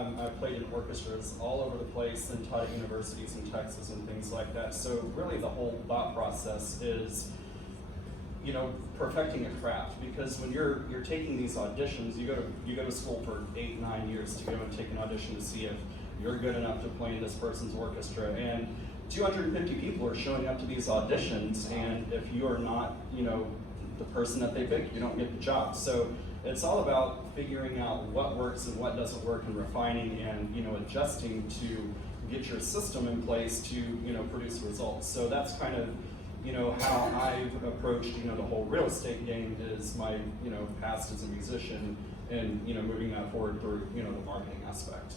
I've played in orchestras all over the place and taught at universities in Texas and things like that. So really the whole thought process is, you know, perfecting a craft, because when you're taking these auditions, you go to school for 8-9 years to go and take an audition to see if you're good enough to play in this person's orchestra, and 250 people are showing up to these auditions, and if you are not, you know, the person that they pick, you don't get the job. So it's all about figuring out what works and what doesn't work, and refining and, you know, adjusting to get your system in place to, you know, produce results. So that's kind of, you know, how I've approached, you know, the whole real estate game is my, you know, past as a musician, and, you know, moving that forward through, you know, the marketing aspect.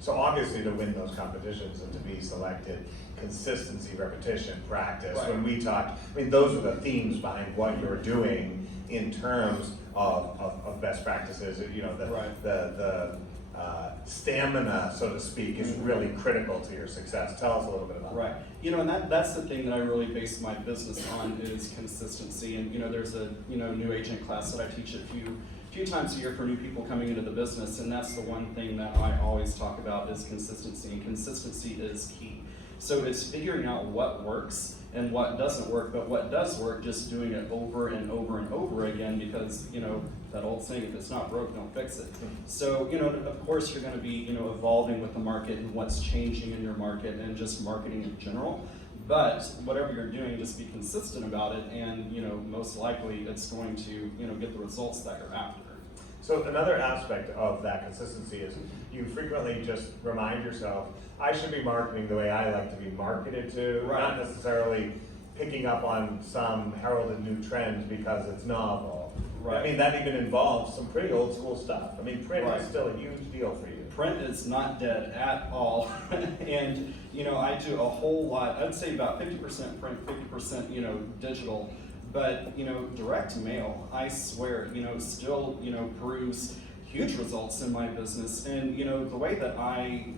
So obviously to win those competitions and to be selected, consistency, repetition, practice. Right. When we talk, I mean, those are the themes behind what you're doing in terms of best practices. You know, the stamina, so to speak, is really critical to your success. Tell us a little bit about that. Right. You know, and that's the thing that I really base my business on is consistency. And, you know, there's a, you know, new agent class that I teach a few times a year for new people coming into the business, and that's the one thing that I always talk about is consistency, and consistency is key. So it's figuring out what works and what doesn't work, but what does work, just doing it over and over and over again, because, you know, that old saying, if it's not broke, don't fix it. So, you know, of course you're going to be, you know, evolving with the market and what's changing in your market and just marketing in general. But whatever you're doing, just be consistent about it, and, you know, most likely it's going to, you know, get the results that you're after. So another aspect of that consistency is you frequently just remind yourself, I should be marketing the way I like to be marketed to, Right. Not necessarily picking up on some heralded new trend because it's novel. Right. I mean, that even involves some pretty old school stuff. I mean, print Right. is still a huge deal for you. Print is not dead at all. And, you know, I do a whole lot, I'd say about 50% print, 50%, you know, digital. But, you know, direct mail, I swear, you know, still, you know, proves huge results in my business. And, you know, the way that I,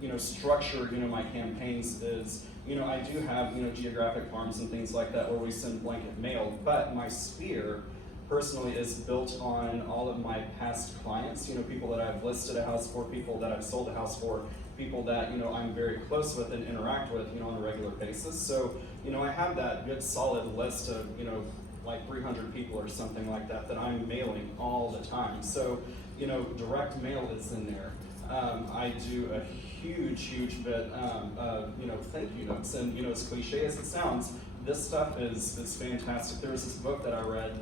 you know, structure, you know, my campaigns is, you know, I do have, you know, geographic farms and things like that where we send blanket mail, but my sphere personally is built on all of my past clients, you know, people that I've listed a house for, people that I've sold a house for, people that, you know, I'm very close with and interact with, you know, on a regular basis. So, you know, I have that good solid list of, you know, like 300 people or something like that that I'm mailing all the time. So, you know, direct mail is in there. I do a huge bit of, you know, thank you notes. And, you know, as cliche as it sounds, this stuff is fantastic. There was this book that I read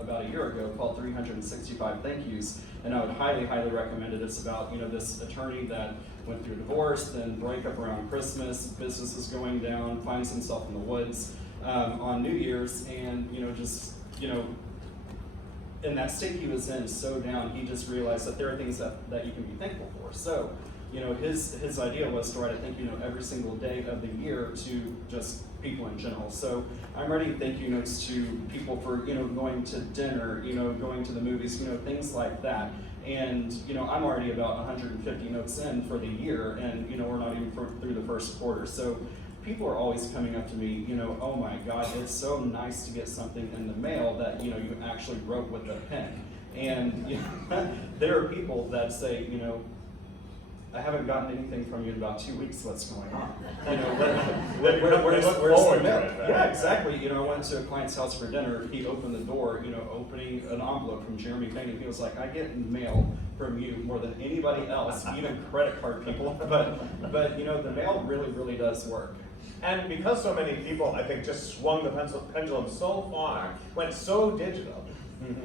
about a year ago called 365 Thank Yous, and I would highly recommend it. It's about, you know, this attorney that went through a divorce, then breakup around Christmas, business is going down, finds himself in the woods on New Year's, and, you know, just, you know, in that state he was in, so down, he just realized that there are things that you can be thankful for. So, you know, his idea was to write a thank you note every single day of the year to just people in general. So I'm writing thank you notes to people for, you know, going to dinner, you know, going to the movies, you know, things like that. And, you know, I'm already about 150 notes in for the year, and, you know, we're not even through the first quarter. So people are always coming up to me, you know, oh my God, it's so nice to get something in the mail that, you know, you actually wrote with a pen. And, you know, there are people that say, you know, I haven't gotten anything from you in about 2 weeks. What's going on? You know, where's the mail? Yeah, exactly. You know, I went to a client's house for dinner. He opened the door, you know, opening an envelope from Jeremy Payne, and he was like, I get mail from you more than anybody else, even credit card people. But you know, the mail really does work. And because so many people, I think, just swung the pendulum so far, went so digital,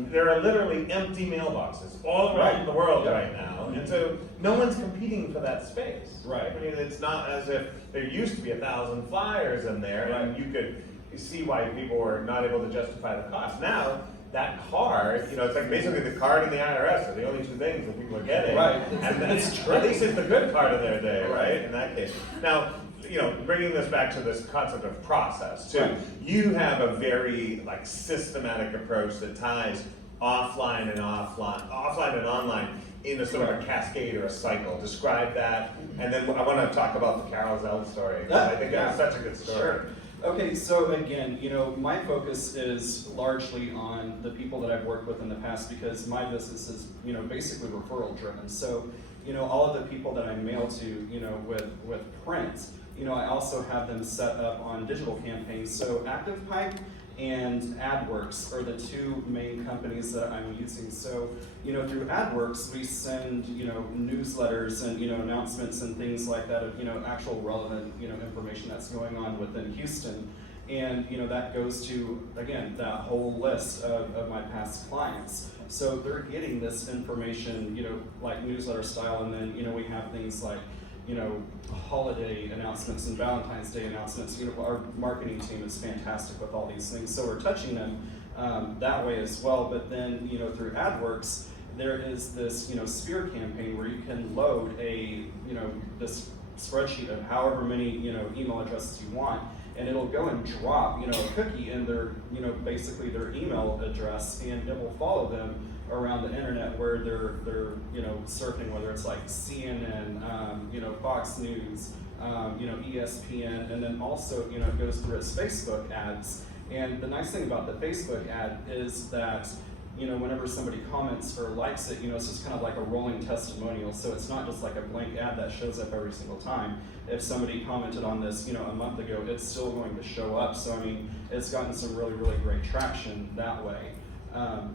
there are literally empty mailboxes all around the world right now, and so no one's competing for that space. Right. I mean, it's not as if there used to be 1,000 flyers in there, and you could see why people were not able to justify the cost. Now, that card, you know, it's like basically the card and the IRS are the only two things that people are getting. Right. And It's true. at least it's the good part of their day, right? In that case. Now, you know, bringing this back to this concept of process too, Right. you have a very like systematic approach that ties offline and online in a sort of a cascade or a cycle. Describe that, and then I want to talk about the Carol Zeld story. I think that's such a good story. Sure. Okay, so again, you know, my focus is largely on the people that I've worked with in the past, because my business is, you know, basically referral driven. So, you know, all of the people that I mail to, you know, with print, you know, I also have them set up on digital campaigns. So ActivePipe and AdWorks are the two main companies that I'm using. So, you know, through AdWorks, we send, you know, newsletters and, you know, announcements and things like that of, you know, actual relevant, you know, information that's going on within Houston. And, you know, that goes to, again, that whole list of my past clients. So they're getting this information, you know, like newsletter style, and then, you know, we have things like, you know, holiday announcements and Valentine's Day announcements. You know, our marketing team is fantastic with all these things, so we're touching them that way as well. But then, you know, through AdWorks, there is this, you know, Sphere campaign where you can load a, you know, this spreadsheet of however many, you know, email addresses you want, and it'll go and drop, you know, a cookie in their, you know, basically their email address, and it will follow them around the internet where they're you know, surfing, whether it's like CNN, you know, Fox News, you know, ESPN, and then also, you know, it goes through its Facebook ads. And the nice thing about the Facebook ad is that, you know, whenever somebody comments or likes it, you know, it's just kind of like a rolling testimonial. So it's not just like a blank ad that shows up every single time. If somebody commented on this, you know, a month ago, it's still going to show up. So, I mean, it's gotten some really, really great traction that way.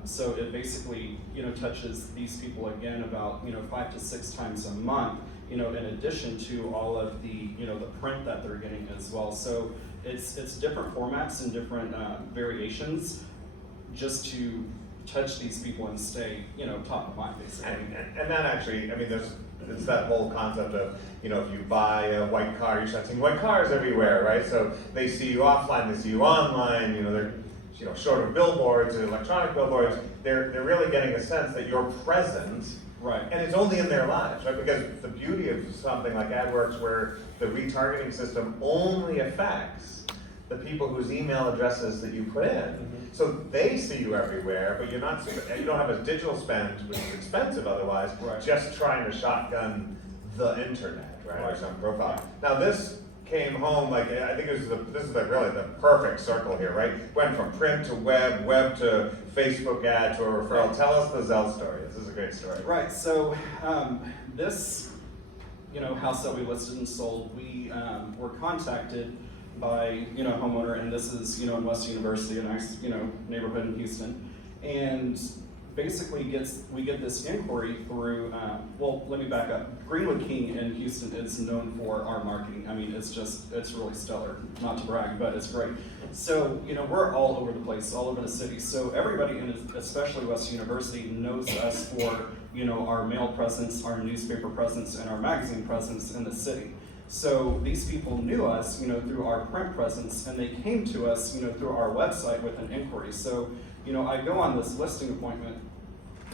So it basically, you know, touches these people again about, you know, 5 to 6 times a month, you know, in addition to all of the, you know, the print that they're getting as well. So it's different formats and different variations just to touch these people and stay, you know, top of mind, basically. And that actually, I mean, it's that whole concept of, you know, if you buy a white car, you start seeing white cars everywhere, right? So they see you offline, they see you online, you know, they're, you know, short of billboards and electronic billboards, they're really getting a sense that you're present. Right. And it's only in their lives, right? Because the beauty of something like AdWorks, where the retargeting system only affects the people whose email addresses that you put in. Mm-hmm. So they see you everywhere, but you don't have a digital spend, which is expensive otherwise, right, just trying to shotgun the internet, right? Right. Or some profile. Now this came home, like, I think this is really the perfect circle here, right? Went from print to web to Facebook ad to a referral. Right. Tell us the Zelle story. This is a great story. Right, so this, you know, house that we listed and sold, we were contacted by, you know, a homeowner, and this is, you know, in West University, a nice, you know, neighborhood in Houston, and basically we get this inquiry through, well, let me back up. Greenwood King in Houston is known for our marketing. I mean, it's really stellar, not to brag, but it's great. So, you know, we're all over the place, all over the city. So everybody, especially West University, knows us for, you know, our mail presence, our newspaper presence, and our magazine presence in the city. So these people knew us, you know, through our print presence, and they came to us, you know, through our website with an inquiry. So, you know, I go on this listing appointment,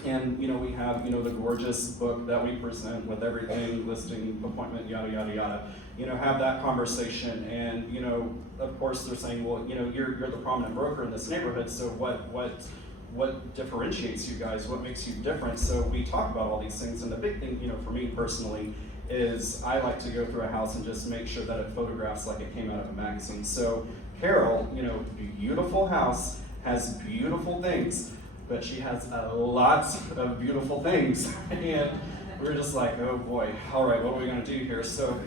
and, you know, we have, you know, the gorgeous book that we present with everything, listing appointment, yada, yada, yada. You know, have that conversation, and, you know, of course they're saying, well, you know, you're the prominent broker in this neighborhood, so what differentiates you guys? What makes you different? So we talk about all these things, and the big thing, you know, for me personally, is I like to go through a house and just make sure that it photographs like it came out of a magazine. So Carol, you know, beautiful house, has beautiful things, but she has lots of beautiful things. And we're just like, oh boy, all right, what are we gonna do here? So,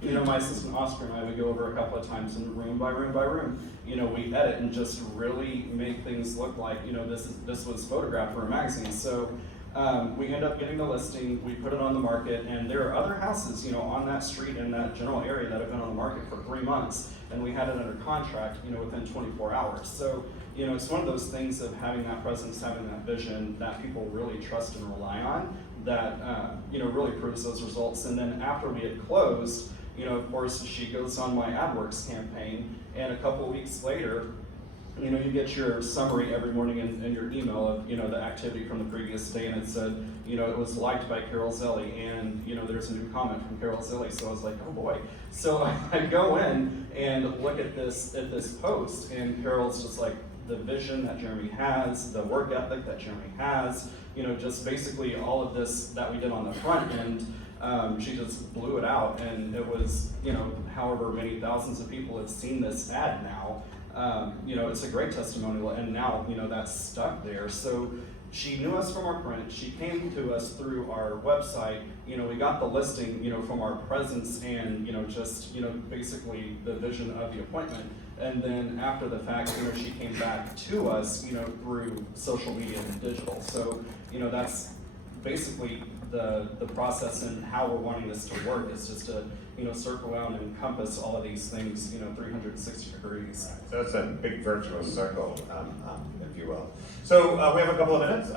you know, my assistant Oscar and I would go over a couple of times, and room by room by room, you know, we edit and just really make things look like, you know, this was photographed for a magazine. So we end up getting the listing, we put it on the market, and there are other houses, you know, on that street in that general area that have been on the market for 3 months, and we had it under contract, you know, within 24 hours. So, you know, it's one of those things of having that presence, having that vision that people really trust and rely on, that, you know, really proves those results. And then after we had closed, you know, of course, she goes on my AdWorks campaign, and a couple of weeks later, you know, you get your summary every morning in your email of, you know, the activity from the previous day, and it said, you know, it was liked by Carol Zelli, and, you know, there's a new comment from Carol Zelli, so I was like, oh boy. So I go in and look at this post, and Carol's just like, the vision that Jeremy has, the work ethic that Jeremy has, you know, just basically all of this that we did on the front end, she just blew it out, and it was, you know, however many thousands of people have seen this ad now. You know, it's a great testimonial, and now, you know, that's stuck there. So, she knew us from our print, she came to us through our website, you know, we got the listing, you know, from our presence and, you know, just, you know, basically the vision of the appointment. And then after the fact, you know, she came back to us, you know, through social media and digital. So, you know, that's basically the process and how we're wanting this to work is just to, you know, circle around and encompass all of these things, you know, 360 degrees. So it's a big virtuous circle, if you will. So we have a couple of minutes.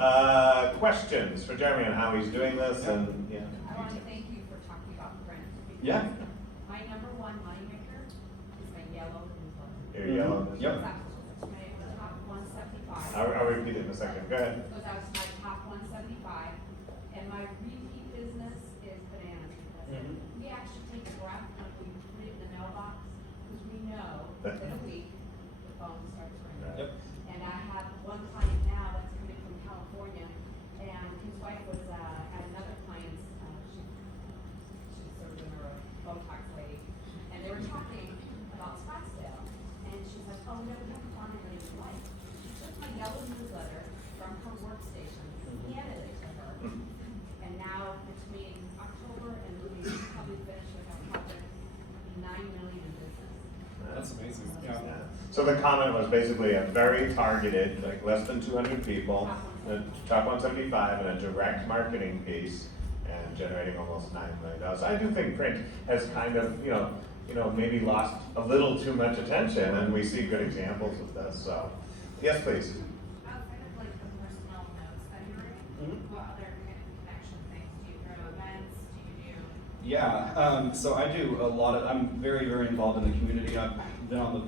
Questions for Jeremy on how he's doing this, and yeah. I want to thank you for talking about print. Yeah. My number one moneymaker is my yellow newsletter. Your yellow. Yep. My top 175. I'll repeat it in a second. Go ahead. So that was my top 175. And my repeat business is bananas. Mhm. We actually take a breath when we put it in the mailbox because we know that in a week the phone starts ringing. Yep. And I have one client now that's coming from California, and his wife was at another client's, she's sort of a Botox lady, and they were talking about Scottsdale, and she's like, oh, no, we haven't found anybody we like. She took my yellow newsletter from her workstation, handed it to her, and now between October and we probably finish with our project, 9 million in business. That's amazing. Yeah. Yeah. So the comment was basically a very targeted, like less than 200 people, the top 175, and a direct marketing piece, and generating almost $9 million. I do think print has kind of, you know, maybe lost a little too much attention, and we see good examples of this. So, yes, please. Outside of like the personnel notes that you're writing, Mhm. what other kind of connection things do you throw events? Do you do? Yeah, so I do a lot of, I'm very, very involved in the community. I've been on the,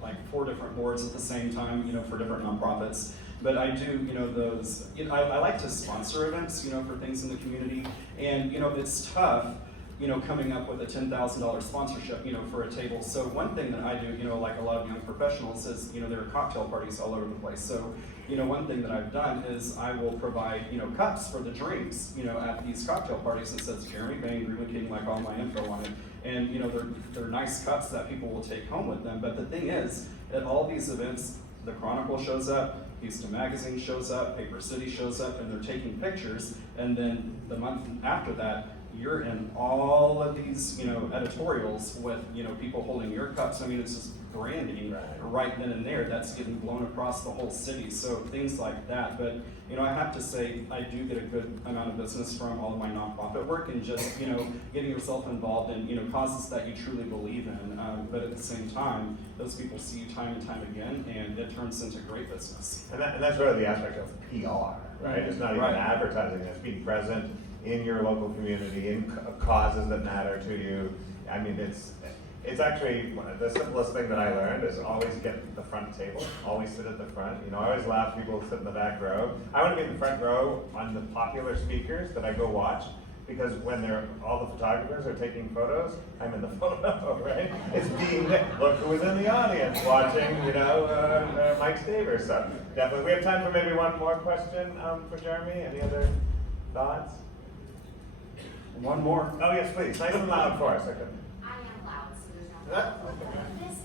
like 4 different boards at the same time, you know, for different nonprofits. But I do, you know, those, you know, I like to sponsor events, you know, for things in the community. And, you know, it's tough, you know, coming up with a $10,000 sponsorship, you know, for a table. So one thing that I do, you know, like a lot of young professionals is, you know, there are cocktail parties all over the place. So, you know, one thing that I've done is I will provide, you know, cups for the drinks, you know, at these cocktail parties that says Jeremy Bain, Greenwood King, like all my info on it. And, you know, they're nice cups that people will take home with them. But the thing is, at all these events, the Chronicle shows up, Houston Magazine shows up, Paper City shows up, and they're taking pictures. And then the month after that, you're in all of these, you know, editorials with, you know, people holding your cups. I mean, it's just branding right then and there. That's getting blown across the whole city. So things like that. But, you know, I have to say, I do get a good amount of business from all of my nonprofit work and just, you know, getting yourself involved in, you know, causes that you truly believe in. But at the same time, those people see you time and time again, and it turns into great business. And that's really the aspect of PR, right? It's not even Right. advertising, it's being present in your local community, in causes that matter to you. I mean, it's actually the simplest thing that I learned is always get the front table, always sit at the front. You know, I always laugh people sit in the back row. I want to be in the front row on the popular speakers that I go watch, because when all the photographers are taking photos, I'm in the photo, right? It's being there. Look who was in the audience watching, you know, Mike Staver. So definitely, we have time for maybe one more question for Jeremy. Any other thoughts? One more. Oh yes, please. Nice and loud for us. Okay. I am loud, so there's no Ah, problem. okay. This